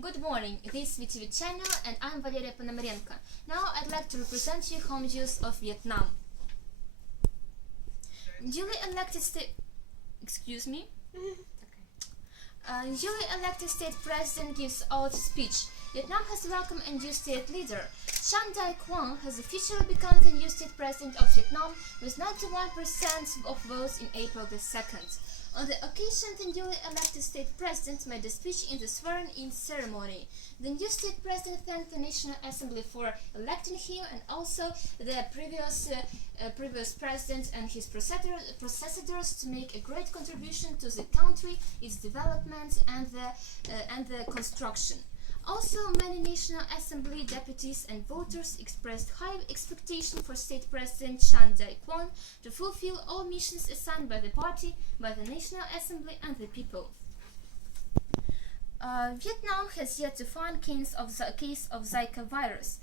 Good morning, this is VTV channel and I'm Valeria Ponomarenko. Now I'd like to represent you home news of Vietnam. Newly elected state president gives oath speech. Vietnam has welcomed a new state leader. Tran Dai Quang has officially become the new state president of Vietnam with 91% of votes in April the 2nd. On the occasion, the newly elected state president made a speech in the swearing-in ceremony. The new state president thanked the National Assembly for electing him and also the previous president and his predecessors to make a great contribution to the country, its development and the construction. Also, many National Assembly deputies and voters expressed high expectation for State President Tran Dai Quang to fulfill all missions assigned by the party, by the National Assembly and the people. Vietnam has yet to find case of Zika virus.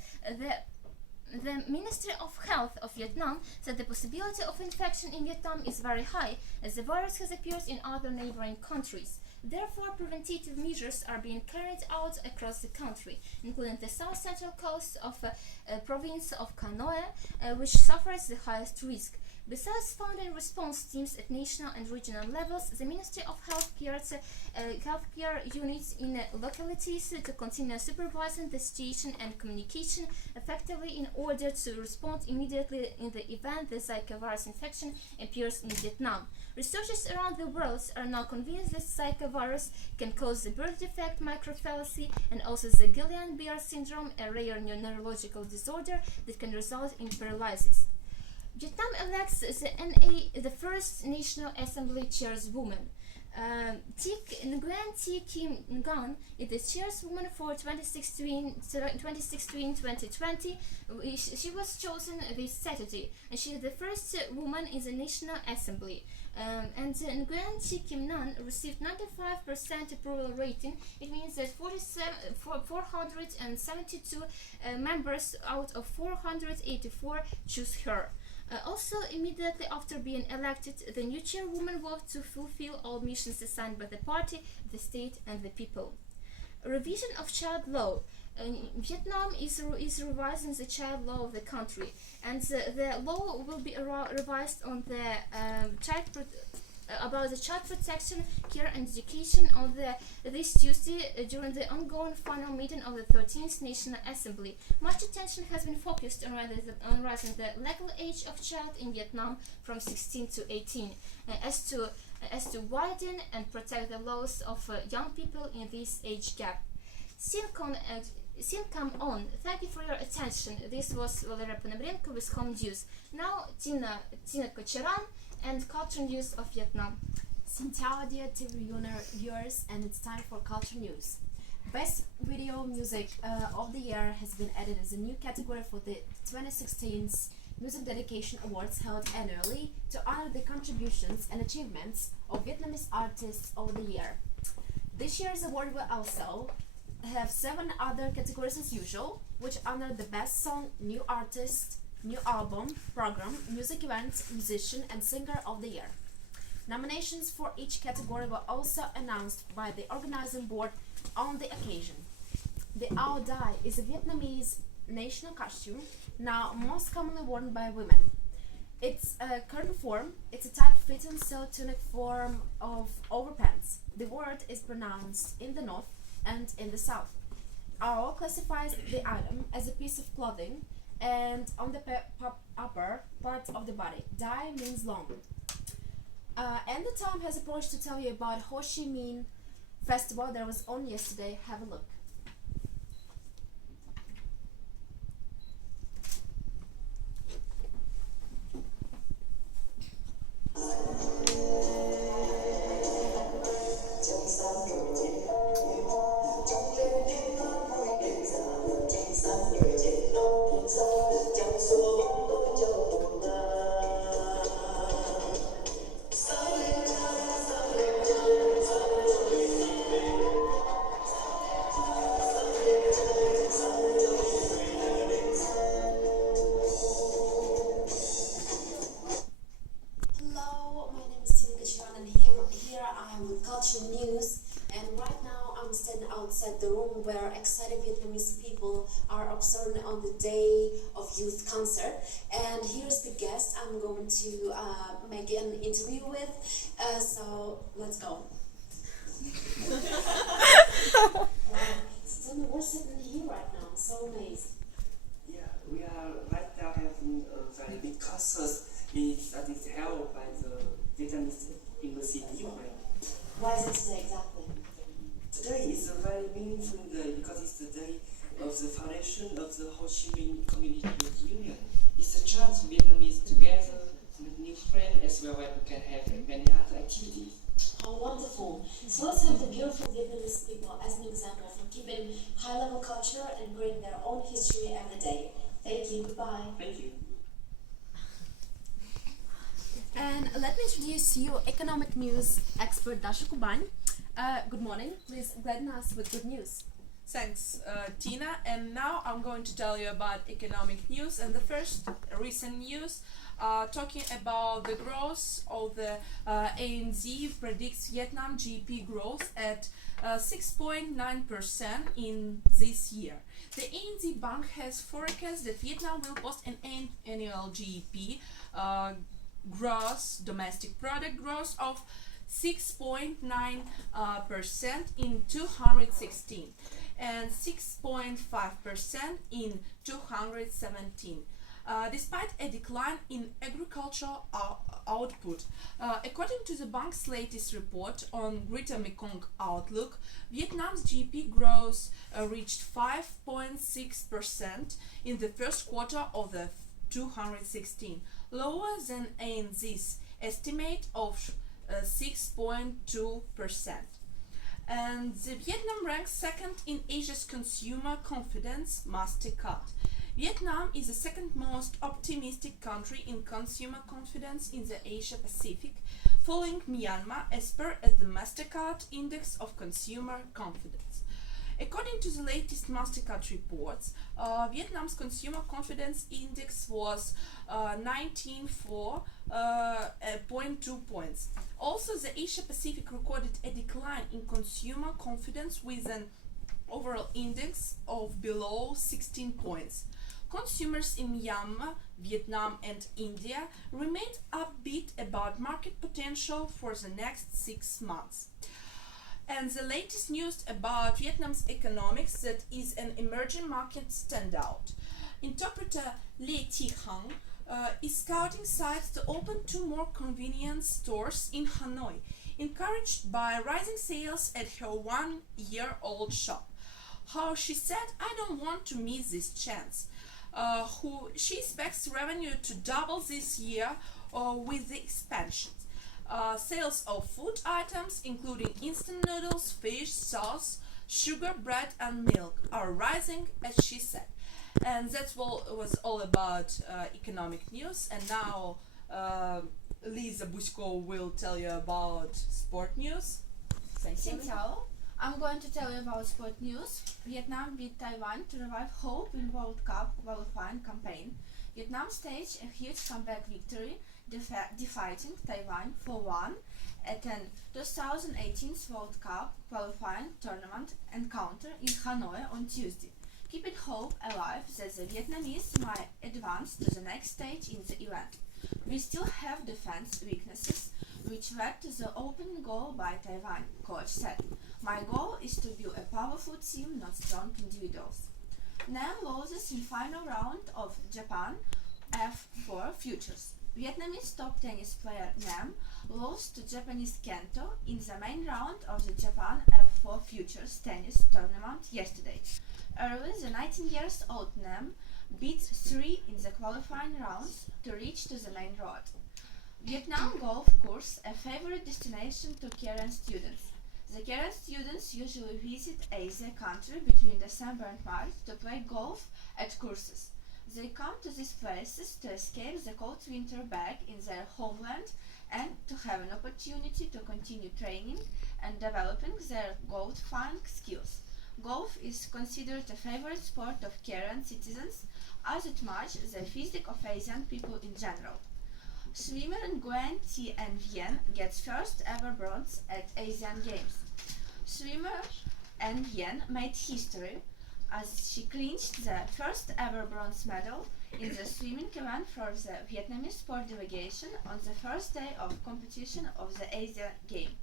The Ministry of Health of Vietnam said the possibility of infection in Vietnam is very high, as the virus has appeared in other neighboring countries. Therefore, preventative measures are being carried out across the country, including the south-central coast of province of Canoe, which suffers the highest risk. Besides founding response teams at national and regional levels, the Ministry of Health creates healthcare units in localities to continue supervising the situation and communication effectively in order to respond immediately in the event the Zika virus infection appears in Vietnam. Researchers around the world are now convinced that Zika virus can cause the birth defect microcephaly and also the Guillain-Barré syndrome, a rare neurological disorder that can result in paralysis. Vietnam elects the first National Assembly chairwoman. Nguyen Thi Kim Ngan is the chairwoman for 2016-2020. She was chosen this Saturday, and she is the first woman in the National Assembly. And Nguyen Thi Kim Ngan received 95% approval rating. It means that 472 members out of 484 choose her. Also, immediately after being elected, the new chairwoman vowed to fulfill all missions assigned by the party, the state and the people. A revision of child law. Vietnam is revising the child law of the country, and the law will be revised on the about the child protection, care and education on this Tuesday during the ongoing final meeting of the 13th National Assembly. Much attention has been focused on raising the legal age of child in Vietnam from 16 to 18, as to widen and protect the laws of young people in this age gap. Come on. Thank you for your attention. This was Valeria Ponomarenko with Home News. Now Tina Kocheran and Culture News of Vietnam. Xin chào dear TV viewers, and it's time for Culture News. Best Video Music of the Year has been added as a new category for the 2016 Music Dedication Awards held annually to honor the contributions and achievements of Vietnamese artists over the year. This year's award will also have 7 other categories as usual, which honor the best song, new artist, new album, program, music event, musician and singer of the year. Nominations for each category were also announced by the organizing board on the occasion. The Áo Dai is a Vietnamese national costume, now most commonly worn by women. Its current form, it's a tight-fitting silk tunic form of overpants. The word is pronounced in the north and in the south. Áo classifies the item as a piece of clothing and on the upper part of the body. Dai means long. And the time has approached to tell you about Ho Chi Minh Festival that was on yesterday. Have a look. news. And right now I'm standing outside the room where excited Vietnamese people are observing on the day of youth concert. And here's the guest I'm going to make an interview with. So let's go. Wow. So tell me, we're sitting here right now. So nice. Yeah, we are right now having a very big concert that is held by the Vietnamese Embassy in Ukraine. Why is it today exactly? Today is a very meaningful day because it's the day of the foundation of the Ho Chi Minh Community Youth Union. It's a chance for Vietnamese together to make new friends as well as we can have many other activities. Oh, wonderful. So let's have the beautiful Vietnamese people as an example for keeping high-level culture and creating their own history every day. Thank you. Goodbye. Thank you. And let me introduce you economic news expert Dasha Kuban. Good morning. Please gladden us with good news. Thanks, Tina. And now I'm going to tell you about economic news. And the first recent news, talking about the growth of the ANZ predicts Vietnam GDP growth at 6.9% in this year. The ANZ Bank has forecast that Vietnam will post an annual GDP gross domestic product growth of 6.9% in 2016 and 6.5% in 2017. Despite a decline in agricultural output. According to the bank's latest report on Greater Mekong Outlook, Vietnam's GDP growth reached 5.6% in the first quarter of the 2016, lower than ANZ's estimate of 6.2%. And the Vietnam ranks second in Asia's consumer confidence Mastercard. Vietnam is the second most optimistic country in consumer confidence in the Asia Pacific, following Myanmar as per the Mastercard Index of Consumer Confidence. According to the latest Mastercard reports, Vietnam's consumer confidence index was 19.2 points. Also, the Asia Pacific recorded a decline in consumer confidence with an overall index of below 16 points. Consumers in Myanmar, Vietnam and India remained upbeat about market potential for the next 6 months. And the latest news about Vietnam's economics that is an emerging market standout. Interpreter Le Thi Hang is scouting sites to open 2 more convenience stores in Hanoi, encouraged by rising sales at her 1-year-old shop. How she said, "I don't want to miss this chance." She expects revenue to double this year with the expansion. Sales of food items, including instant noodles, fish, sauce, sugar, bread, and milk, are rising, as she said. And that's what was all about economic news. And now Lisa Bushko will tell you about sport news. Thank you. Xin chào. I'm going to tell you about sport news. Vietnam beat Taiwan to revive hope in World Cup qualifying campaign. Vietnam staged a huge comeback victory, defeating Taiwan 4-1 at an 2018 World Cup qualifying tournament encounter in Hanoi on Tuesday, keeping hope alive that the Vietnamese might advance to the next stage in the event. We still have defense weaknesses, which led to the opening goal by Taiwan, coach said. My goal is to build a powerful team, not strong individuals. Nam loses in final round of Japan F4 Futures. Vietnamese top tennis player Nam lost to Japanese Kento in the main round of the Japan F4 Futures tennis tournament yesterday. Early, the 19-year-old Nam beat 3 in the qualifying rounds to reach to the main road. Vietnam golf course, a favorite destination to Korean students. The Korean students usually visit Asia country between December and March to play golf at courses. They come to these places to escape the cold winter back in their homeland and to have an opportunity to continue training and developing their golfing skills. Golf is considered a favorite sport of Korean citizens as it matches the physique of Asian people in general. Swimmer Nguyen Thi Vien gets first ever bronze at Asian Games. Swimmer N Vien made history as she clinched the first ever bronze medal in the swimming event for the Vietnamese sport delegation on the first day of competition of the Asian Game.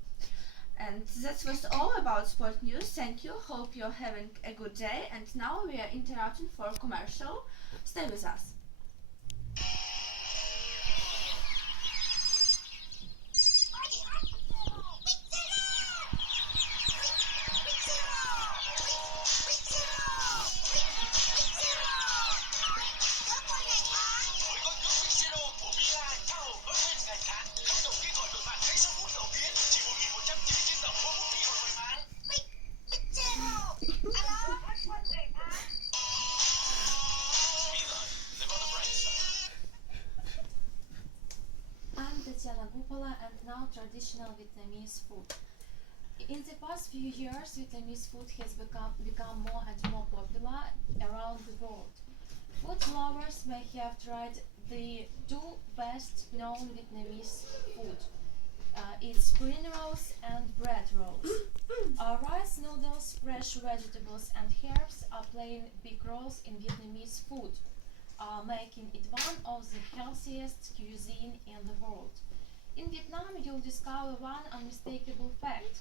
And that was all about sport news. Thank you. Hope you're having a good day. And now we are interrupting for commercial. Stay with us. I'm Tatiana Gupala and now traditional Vietnamese food. In the past few years, Vietnamese food has become more and more popular around the world. Food lovers may have tried the two best known Vietnamese food. It's spring rolls and bread rolls. Rice noodles, fresh vegetables and herbs are playing big roles in Vietnamese food, making it one of the healthiest cuisine in the world. In Vietnam, you'll discover one unmistakable fact.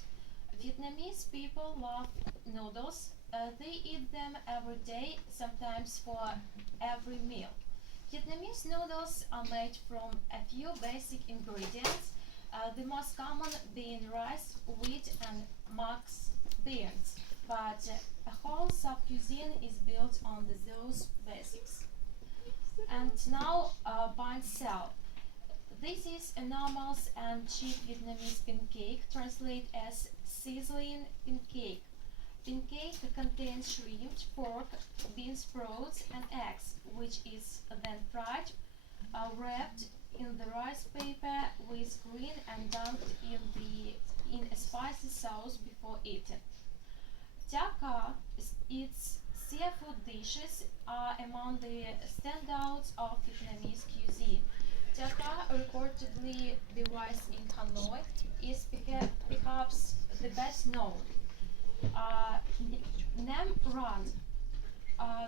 Vietnamese people love noodles. They eat them every day, sometimes for every meal. Vietnamese noodles are made from a few basic ingredients, the most common being rice, wheat and mux beans, but a whole sub-cuisine is built on those basics. And now buy and sell. This is enormous and cheap Vietnamese pancake, translated as sizzling pancake. Pancake contains shrimp, pork, bean sprouts and eggs, which is then fried, wrapped in the rice paper with green and dunked in a spicy sauce before eating. Chả cá, its seafood dishes are among the standouts of Vietnamese cuisine. Chả cá, reportedly devised in Hanoi, is perhaps the best known. Nem Rang,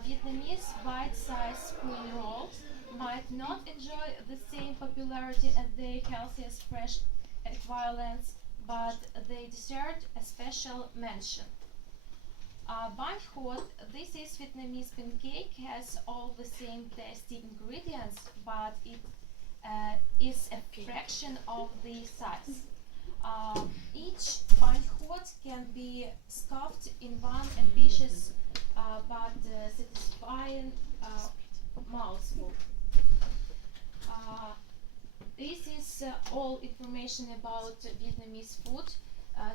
Vietnamese bite-sized spring rolls, might not enjoy the same popularity as their healthiest fresh equivalents, but they deserve a special mention. Banh Hot, this is Vietnamese pancake, has all the same tasty ingredients, but it is a fraction of the size. Each Banh Hot can be stuffed in one ambitious but satisfying mouthful. This is all information about Vietnamese food.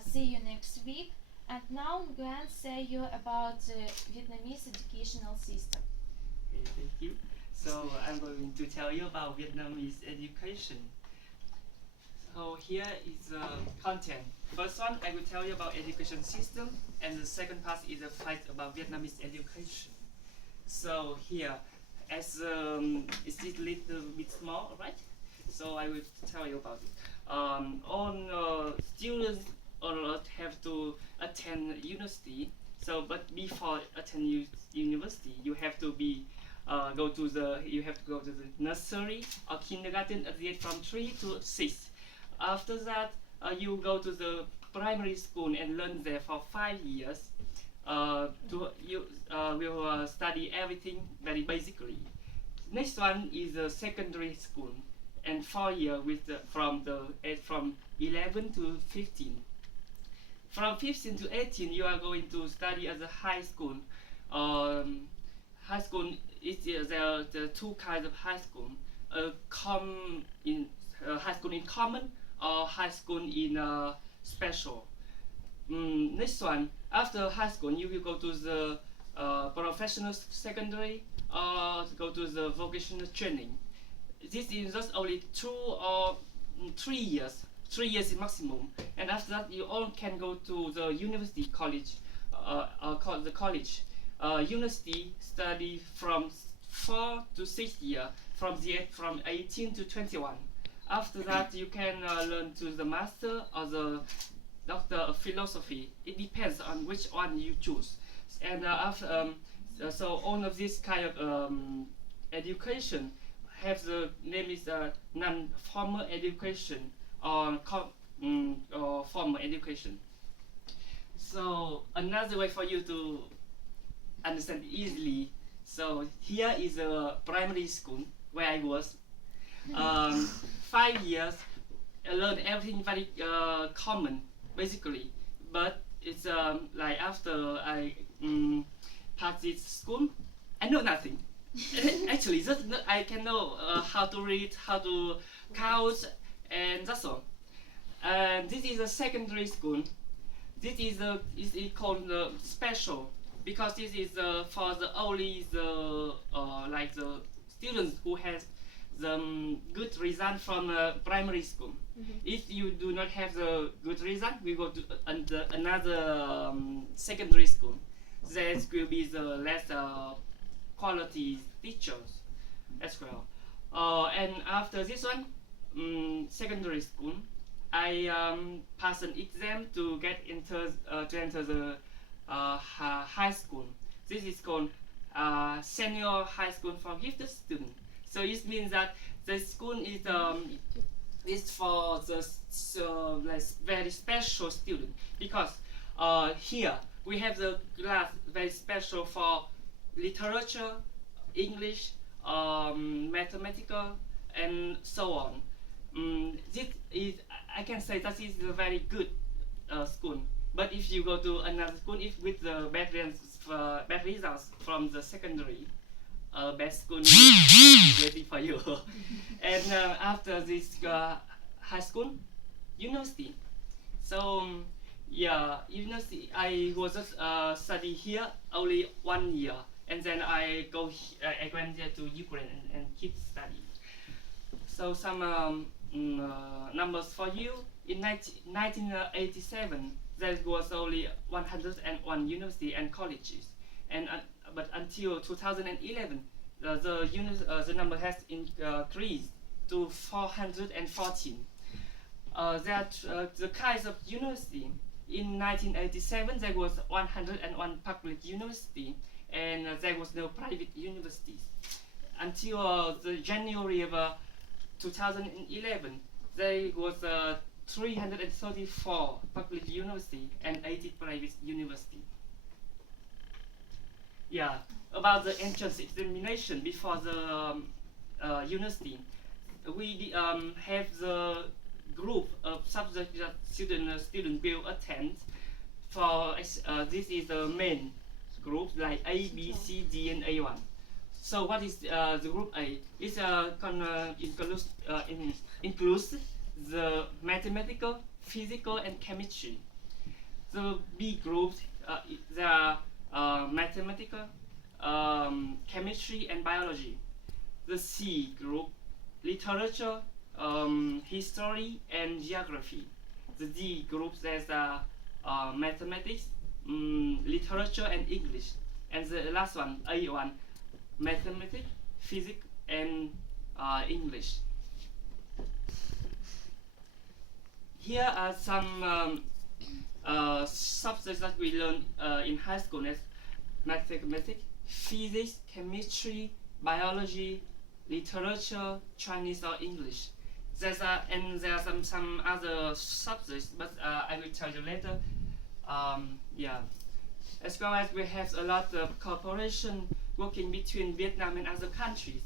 See you next week. And now I'm going to say you about Vietnamese educational system. Okay, thank you. So I'm going to tell you about Vietnamese education. So here is the content. First one, I will tell you about education system, and the second part is a fact about Vietnamese education. So here, as it's a little bit small, right? So I will tell you about it. All students have to attend university. So, but before attend university, you have to go to the nursery or kindergarten at the age from 3 to 6. After that, you go to the primary school and learn there for 5 years. You will study everything very basically. Next one is the secondary school, and 4 years with from 11 to 15. From 15 to 18, you are going to study at the high school. High school is there are two kinds of high school. High school in common or high school in special. Next one, after high school, you will go to the professional secondary or go to the vocational training. This is just only 2 or 3 years. 3 years is maximum, and after that you all can go to the university college, the college. University study from 4 to 6 years, from 18 to 21. After that, you can learn to the master or the doctor of philosophy. It depends on which one you choose. And so all of this kind of education have the name is non-formal education or formal education. So another way for you to understand easily. So here is a primary school where I was. 5 years, I learned everything very common, basically. But it's like after I passed this school, I know nothing. Actually, just I can know how to read, how to count, and that's all. And this is a secondary school. This is called special because this is for the only the like the students who has the good result from primary school. If you do not have the good result, we go to another secondary school. There will be the less quality teachers as well. And after this one, secondary school, I passed an exam to get into to enter the high school. This is called senior high school for gifted students. So it means that the school is for the like very special student because here we have the class very special for literature, English, mathematical, and so on. This is, I can say that is a very good school. But if you go to another school, if with the bad results from the secondary, best school is waiting for you. And after this high school, university. So yeah, university. I was just study here only 1 year, and then I went there to Ukraine and keep studying. So some numbers for you. In 1987, there was only 101 university and colleges, and but until 2011, the number has increased to 414. The kinds of university. In 1987, there was 101 public university, and there was no private universities. Until the January of 2011, there was 334 public university and 80 private university. Yeah, about the entrance examination before the university, we have the group of subjects that student will attend. For this is the main group like A, B, C, D, and A1. So what is the group A? It includes the mathematical, physical, and chemistry. The B group, there are mathematical, chemistry, and biology. The C group, literature, history, and geography. The D group, there's mathematics, literature, and English. And the last one, A1, mathematics, physics, and English. Here are some subjects that we learn in high school as mathematics, physics, chemistry, biology, literature, Chinese, or English. There are some other subjects, but I will tell you later. Yeah. As well as we have a lot of cooperation working between Vietnam and other countries.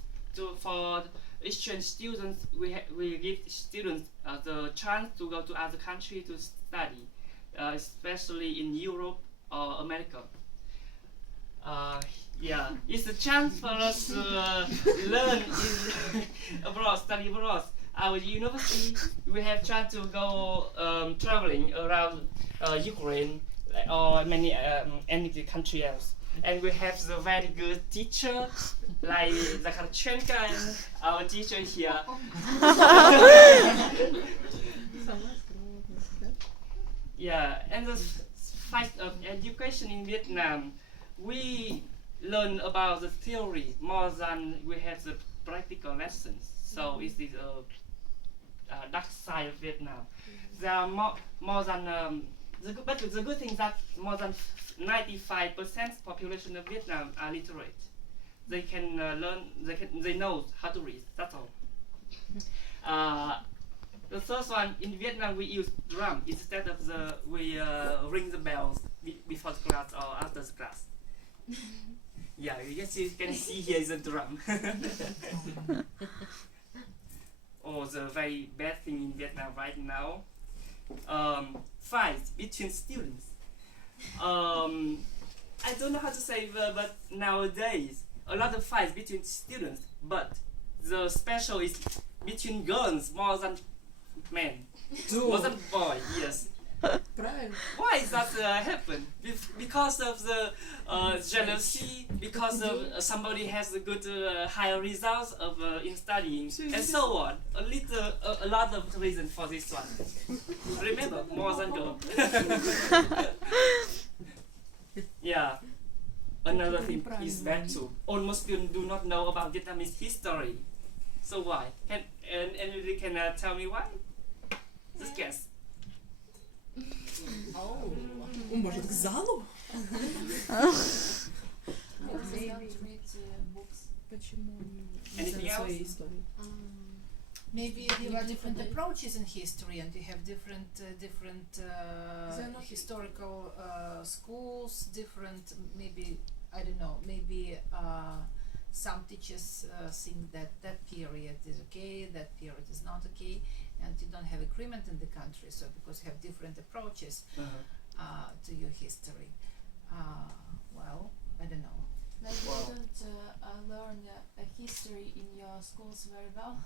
For exchange students, we give students the chance to go to other countries to study, especially in Europe or America. Yeah, it's a chance for us to learn abroad, study abroad. Our university, we have chance to go traveling around Ukraine or many any country else. And we have the very good teacher like Zakharchenko and our teacher here. Yeah, and the fight of education in Vietnam, we learn about the theory more than we have the practical lessons. So it is dark side of Vietnam. There are more than but the good thing is that more than 95% population of Vietnam are literate. They can learn. They know how to read. That's all. The first one, in Vietnam we use drum instead of we ring the bells before the class or after the class. Yeah, you can see here is a drum. Oh, the very bad thing in Vietnam right now, fights between students. I don't know how to say, but nowadays a lot of fights between students. But the special is between girls more than men, more than boys. Yes. Why is that happen? Because of the jealousy, because of somebody has a good higher results of in studying, and so on. A lot of reason for this one. Remember, more than girl. Yeah. Another thing is bad too. Almost students do not know about Vietnamese history. So why? Can anybody can tell me why? Just guess. Может, к залу? Почему не Anything знают своей else? истории? Maybe there are different approaches in history, and you have different historical schools. Different, maybe I don't know. Maybe some teachers think that that period is okay, that period is not okay, and you don't have agreement in the country. So because you have different approaches to your history. Well, I don't know. Maybe Wow. you don't learn history in your schools very well.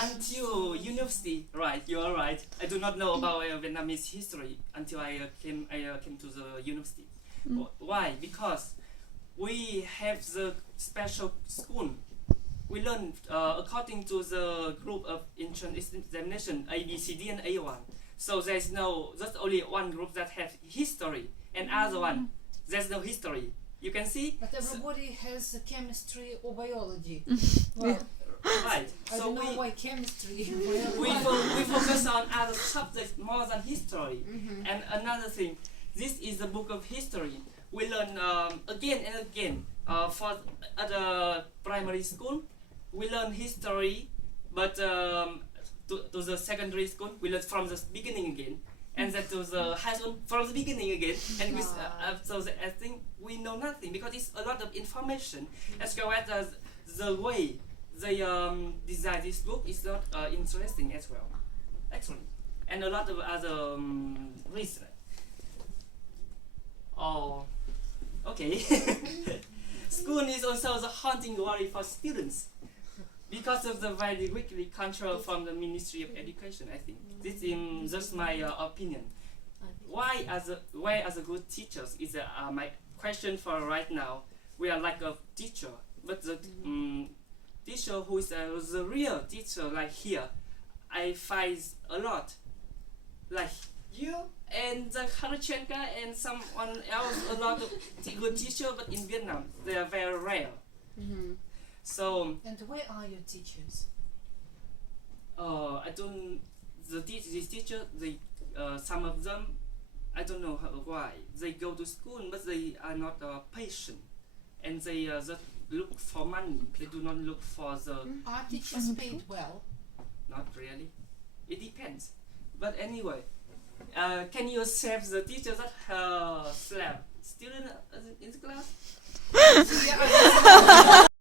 Until university, right? You are right. I do not know about Vietnamese history until I came to the university. Why? Because we have the special school. We learn according to the group of entrance examination A, B, C, D, and A1. So there's only one group that have history, and other one there's no history. You can see. But everybody has chemistry or biology. Well, Right. I So don't know why chemistry. we focus on other subjects more than history. And another thing, this is the book of history. We learn again and again. At the primary school, we learn history, but to the secondary school, we learn from the beginning again, and then to the high school from the beginning again. And so I think we know nothing because it's a lot of information. As well as the way they design this book is not interesting as well, actually, and a lot of other reasons. Oh, okay. School is also the haunting worry for students because of the very weakly control from the Ministry of Education. I think this is just my opinion. Why as a good teachers is my question for right now. We are like a teacher, but the teacher who is the real teacher, like here, I find a lot, like you and the Kharchenka and someone else, a lot of good teacher, but in Vietnam they are very rare. So And where are your teachers? I don't. These teacher, they some of them, I don't know why they go to school, but they are not patient, and they just look for money. They do not look for the. Are teachers paid well? Not really. It depends. But anyway, can you save the teacher that slap student in the class?